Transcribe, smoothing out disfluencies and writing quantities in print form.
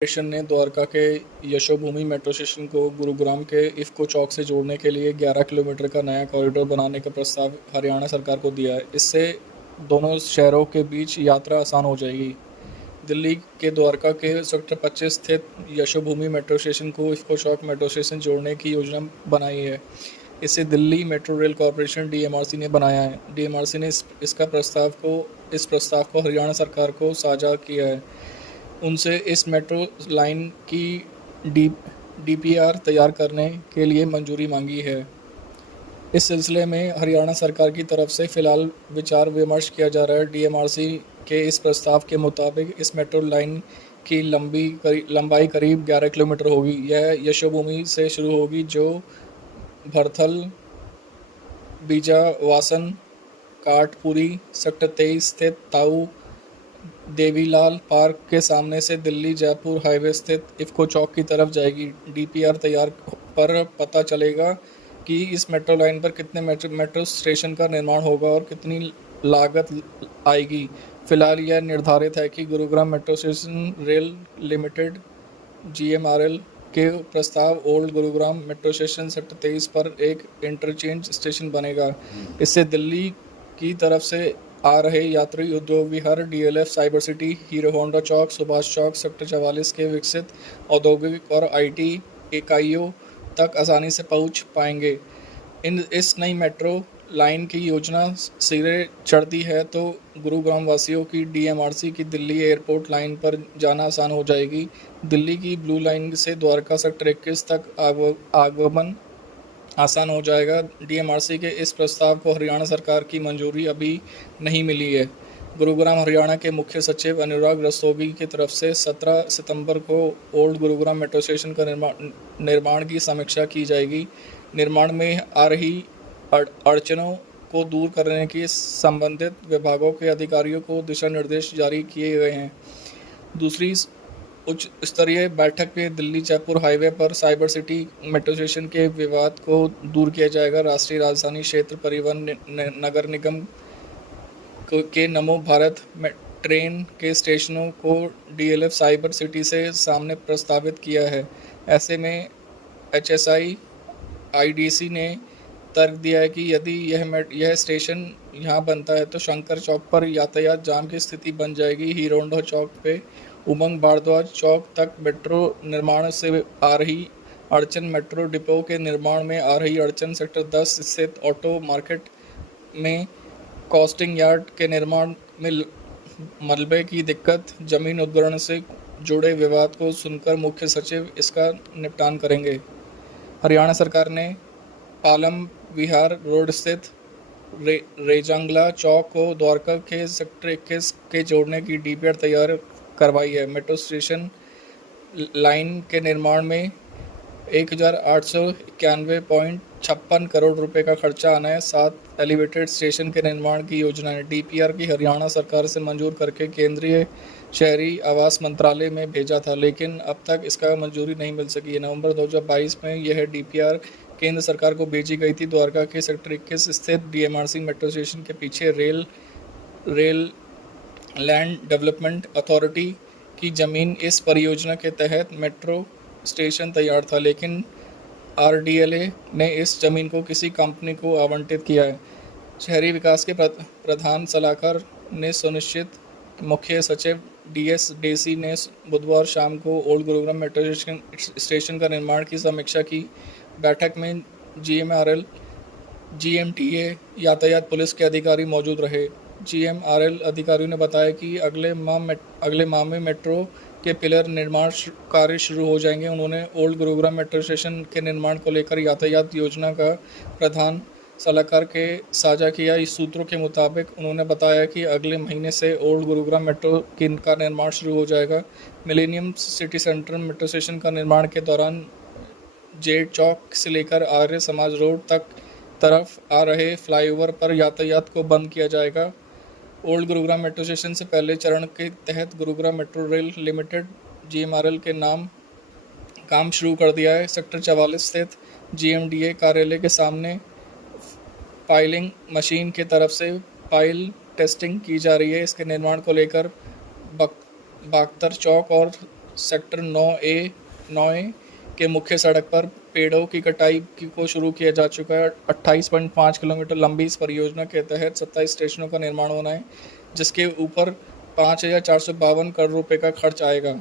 Corporation ने द्वारका के Yashobhoomi metro station को गुरुग्राम के इफ़को चौक से जोड़ने के लिए 11 किलोमीटर का नया कॉरिडोर बनाने का प्रस्ताव हरियाणा सरकार को दिया है। इससे दोनों शहरों के बीच यात्रा आसान हो जाएगी। दिल्ली के द्वारका के सेक्टर 25 स्थित यशोभूमि मेट्रो स्टेशन को इफ़को चौक मेट्रो स्टेशन जोड़ने की योजना बनाई है। इसे Delhi metro rail corporation DMRC ने बनाया है। डीएमआरसी ने इस प्रस्ताव को हरियाणा सरकार को साझा किया है। उनसे इस मेट्रो लाइन की डी डीपीआर तैयार करने के लिए मंजूरी मांगी है। इस सिलसिले में हरियाणा सरकार की तरफ से फ़िलहाल विचार विमर्श किया जा रहा है। डीएमआरसी के इस प्रस्ताव के मुताबिक इस मेट्रो लाइन की लंबाई करीब 11 किलोमीटर होगी। यह यशोभूमि से शुरू होगी, जो भरथल, बीजावासन, काठपुरी, सेक्टर 23 स्थित ताऊ देवीलाल पार्क के सामने से दिल्ली जयपुर हाईवे स्थित इफ़को चौक की तरफ जाएगी। डीपीआर तैयार पर पता चलेगा कि इस मेट्रो लाइन पर कितने मेट्रो स्टेशन का निर्माण होगा और कितनी लागत आएगी। फिलहाल यह निर्धारित है कि Gurugram metro station rail limited (GMRL) के प्रस्ताव old Gurugram metro station sector 23 पर एक इंटरचेंज स्टेशन बनेगा। इससे दिल्ली की तरफ से आ रहे यात्री Udyog Vihar, DLF, Cyber City, Hero Honda Chowk, Subhash Chowk, sector 44 के विकसित औद्योगिक और आईटी इकाइयों तक आसानी से पहुंच पाएंगे। इस नई मेट्रो लाइन की योजना सिरे चढ़ती है तो गुरुग्राम वासियों की डीएमआरसी की दिल्ली एयरपोर्ट लाइन पर जाना आसान हो जाएगी। दिल्ली की ब्लू लाइन से द्वारका सेक्टर 21 तक आगमन आसान हो जाएगा। डीएमआरसी के इस प्रस्ताव को हरियाणा सरकार की मंजूरी अभी नहीं मिली है। गुरुग्राम हरियाणा के मुख्य सचिव अनुराग रस्तोगी की तरफ से 17 सितंबर को ओल्ड गुरुग्राम मेट्रो स्टेशन का निर्माण की समीक्षा की जाएगी। निर्माण में आ रही अड़चनों को दूर करने के संबंधित विभागों के अधिकारियों को दिशा निर्देश जारी किए गए हैं। दूसरी उच्च स्तरीय बैठक में दिल्ली जयपुर हाईवे पर साइबर सिटी मेट्रो स्टेशन के विवाद को दूर किया जाएगा। राष्ट्रीय राजधानी क्षेत्र परिवहन नगर निगम के नमो भारत ट्रेन के स्टेशनों को डीएलएफ साइबर सिटी से सामने प्रस्तावित किया है। ऐसे में एचएसआई आईडीसी ने तर्क दिया है कि यदि यह स्टेशन यहाँ बनता है तो शंकर चौक पर यातायात जाम की स्थिति बन जाएगी। हीरोंडा चौक पे उमंग भारद्वाज चौक तक मेट्रो निर्माण से आ रही अड़चन, मेट्रो डिपो के निर्माण में आ रही अड़चन, सेक्टर 10 स्थित ऑटो मार्केट में कास्टिंग यार्ड के निर्माण में मलबे की दिक्कत, जमीन अधिग्रहण से जुड़े विवाद को सुनकर मुख्य सचिव इसका निपटान करेंगे। हरियाणा सरकार ने पालम विहार रोड स्थित रेजांगला चौक को द्वारका के सेक्टर 21 के जोड़ने की डीपीआर तैयार करवाई है। मेट्रो स्टेशन लाइन के निर्माण में 1891.56 करोड़ रुपए का खर्चा आना है। 7 एलिवेटेड स्टेशन के निर्माण की योजना है। डीपीआर की हरियाणा सरकार से मंजूर करके केंद्रीय शहरी आवास मंत्रालय में भेजा था, लेकिन अब तक इसका मंजूरी नहीं मिल सकी है। नवंबर 2022 में यह डीपीआर केंद्र सरकार को भेजी गई थी। द्वारका के सेक्टर 21 स्थित डीएमआरसी मेट्रो स्टेशन के पीछे रेल लैंड डेवलपमेंट अथॉरिटी की ज़मीन इस परियोजना के तहत मेट्रो स्टेशन तैयार था, लेकिन आरडीएलए ने इस ज़मीन को किसी कंपनी को आवंटित किया है। शहरी विकास के प्रधान सलाहकार ने सुनिश्चित मुख्य सचिव डीएस डेसी ने बुधवार शाम को ओल्ड गुरुग्राम मेट्रो स्टेशन का निर्माण की समीक्षा की। बैठक में जीएमआरएल, जीएमटीए, यातायात पुलिस के अधिकारी मौजूद रहे। जीएमआरएल अधिकारियों ने बताया कि अगले माह में मेट्रो के पिलर निर्माण कार्य शुरू हो जाएंगे। उन्होंने ओल्ड गुरुग्राम मेट्रो स्टेशन के निर्माण को लेकर यातायात योजना का प्रधान सलाहकार के साझा किया। इस सूत्रों के मुताबिक उन्होंने बताया कि अगले महीने से ओल्ड गुरुग्राम मेट्रो का निर्माण शुरू हो जाएगा। Millennium city centre metro station का निर्माण के दौरान जेड चौक से लेकर आर्य समाज रोड तरफ आ रहे फ्लाईओवर पर यातायात को बंद किया जाएगा। ओल्ड गुरुग्राम मेट्रो स्टेशन से पहले चरण के तहत Gurugram metro rail limited (GMRL) के नाम काम शुरू कर दिया है। सेक्टर 44 स्थित जीएमडीए कार्यालय के सामने पाइलिंग मशीन की तरफ से पाइल टेस्टिंग की जा रही है। इसके निर्माण को लेकर बागतर चौक और सेक्टर 9A के मुख्य सड़क पर पेड़ों की कटाई को शुरू किया जा चुका है। 28.5 किलोमीटर लंबी इस परियोजना के तहत 27 स्टेशनों का निर्माण होना है, जिसके ऊपर 5,452 करोड़ रुपए का खर्च आएगा।